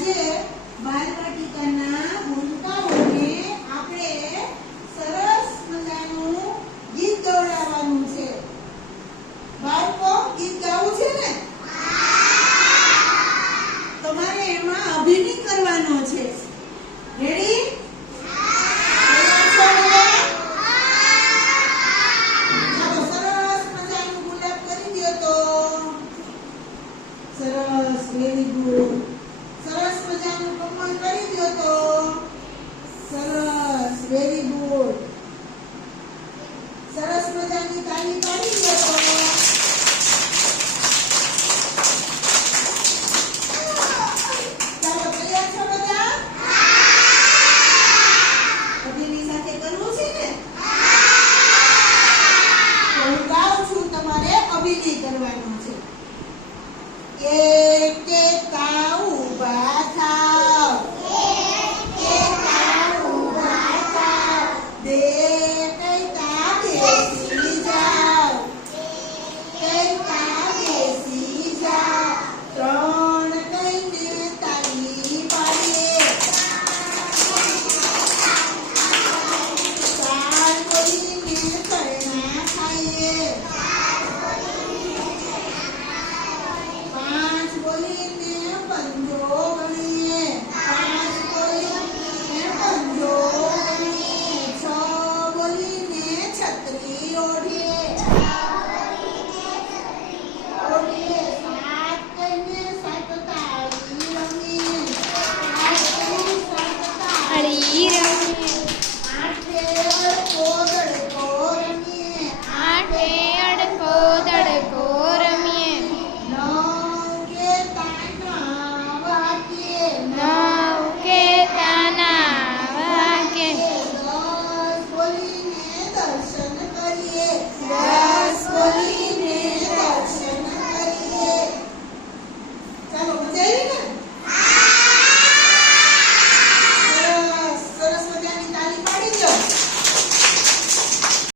આજે બાલવાટિકાના ભૂલકાઓને આપણે સરસ મજાનું ગીત ગવડાવવાનું છે. બાળકો, ગીત ગાવું છે ને? તમારે એમાં અભિનય કરવાનો છે. રેડી સરસ વેરી ગુડ અભિનય કરવાનો છે. એક એક